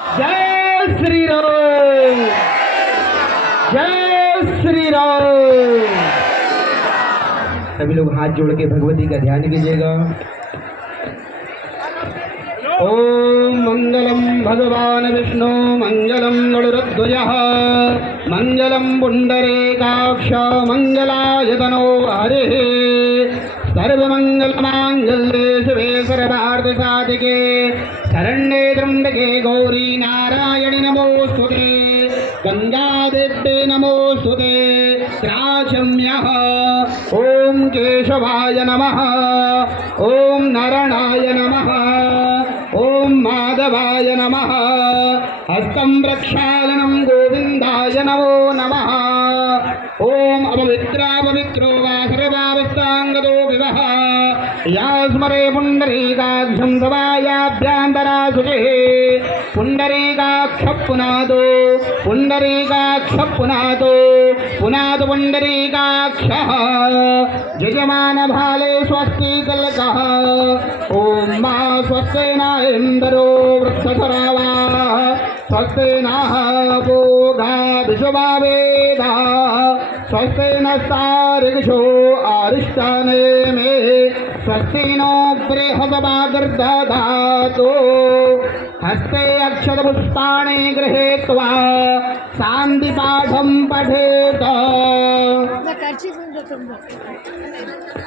जय श्री राम, जय श्री राम। सभी लोग हाथ जोड़ के भगवती का ध्यान कीजिएगा। ओम मंगलम भगवान विष्णु मंगलम गरुड़ध्वजः मंगलम पुंडरीकाक्ष मंगलाय तनो हरिः सर्वमंगलमांगल्ये शिवे सर्वार्थसाधिके शरण्ये त्र्यंबके गौरी नारायणि नमोस्तुते गंगादेव्ये नमोस्तुते त्राचम्यः। ओम केशवाय नमः, ओम नारायणाय नमः, ओम माधवाय नमः, हस्तं प्रक्षालनं गोविंदाय नमो नमः। ओम अपवित्रापवित्रो वा सर्वावस्थांगतो विवः या स्मरे पुंडरीकाक्षं सवायाभ्यन्तरा शुचिः पुंडरीकाक्ष पुनादो पुंडरीकाक्ष पुनादो पुनादो पुंडरीकाक्षः यजमान भाले स्वस्ति कलकः। ओम मा स्वस्तेन इंद्रो वृक्षधरावा स्वस्तेन भोगा विश्ववेदा स्वस्तेन सारिषो आरिष्टाने मे स्वस्ति नो बृहस्पतिर्दधातु हस्ते अक्षतपुष्पाणि गृहीत्वा शान्तिपाठं पठेत।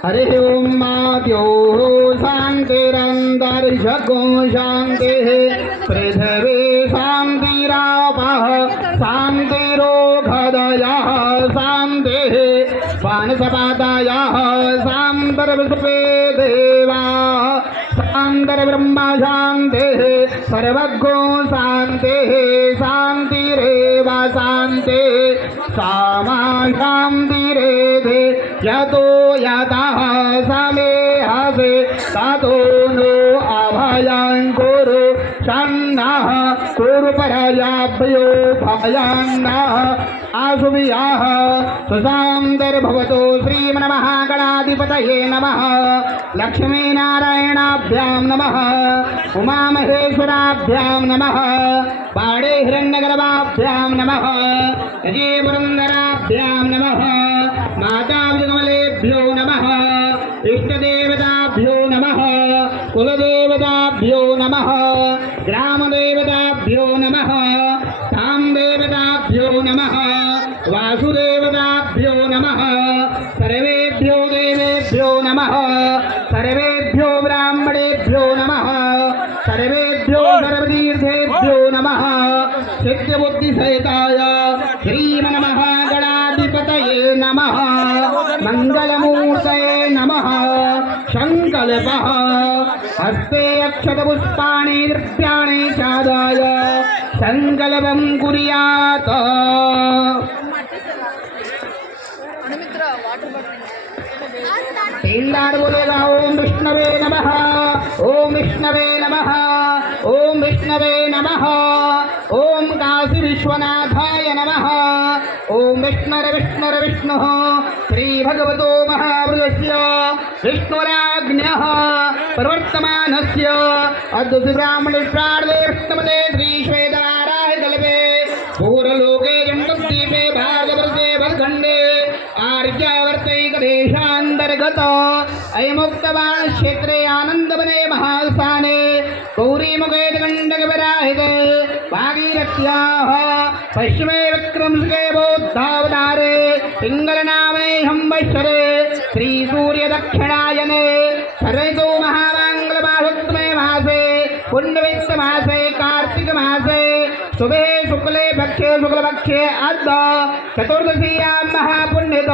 हरि ओम माद्यो शान्तिरन्तरिक्षगो शान्तिः पृथिवी शान्तिरापः शान्तिरोगधयः शान्तिः वनस्पतयः शान्तिर्विश्वे देवाः शान्तिर्ब्रह्म शान्तिः सर्वज्ञो शान्तिः शान्तिरेव शान्तिः सामा शान्तिरेधि यतो यतः समेहसे ततो नो अभयं कुरु शन्नः कुरु परयाभ्यो भयान्नः आशुभियः सुशान्तिर्भवतु। श्रीमन्महागणाधिपतये नमः, लक्ष्मीनारायणाभ्यां नमः, उमामहेश्वराभ्यां नमः, पाडे हिरण्यगर्भाभ्यां नमः, अजयपुरन्दराभ्यां नमः, माताविकमलेभ्यो नमः, इष्टदेवताभ्यो नमः, कुलदेवताभ्यो नमः, ग्रामदेवताभ्यो नमः, धामदेवताभ्यो नमः, वासुदेवताभ्यो नमः, सर्वेभ्यो देवेभ्यो नमः, सर्वेभ्यो ब्राह्मणेभ्यो नमः, सर्वेभ्यो सर्वतीर्थेभ्यो नमः। सिद्धबुद्धिसहिताय श्रीमन्महागणाधिपतये नमः, मंगलमूर्तये नमः। संकल्पः हस्ते अक्षतपुष्पाणि द्रव्याणि चादाय संकल्पं कुर्यात्। तीनदार बोलेगा ओम विष्णवे नमः, ओम विष्णवे नमः, ओम विष्णवे नमः, ओम काशी विश्वनाथाय नमः, ओम विष्णुर्विष्णुर्विष्णुः श्री भगवतो महावृतस्य विष्णुराज्ञः प्रवर्तमानस्य अद्भुत ब्राह्मण प्रार्थे विष्णुपदे श्री श्वेतवाराह कल्पे पूर्वलोके जम्बुद्वीपे भारतवर्षे भरखण्डे आर्यावर्तैकदेशान्तर्गत अयमुक्तवान् क्षेत्रे आनन्दवने महास्थाने गौरीमुखे गण्डकविराहिते भागीरथ्याः पश्चिमे विक्रमशके बौद्धावतारे पिङ्गलनामे हंवैश्वरे श्रीसूर्यदक्षिणायने शरदो महामङ्गलमासोत्तमे मासे पुण्यवित्तमासे कार्तिकमासे शुभे शुक्ले पक्षे शुक्लपक्षे अद्य चतुर्दशीयां महापुण्यतो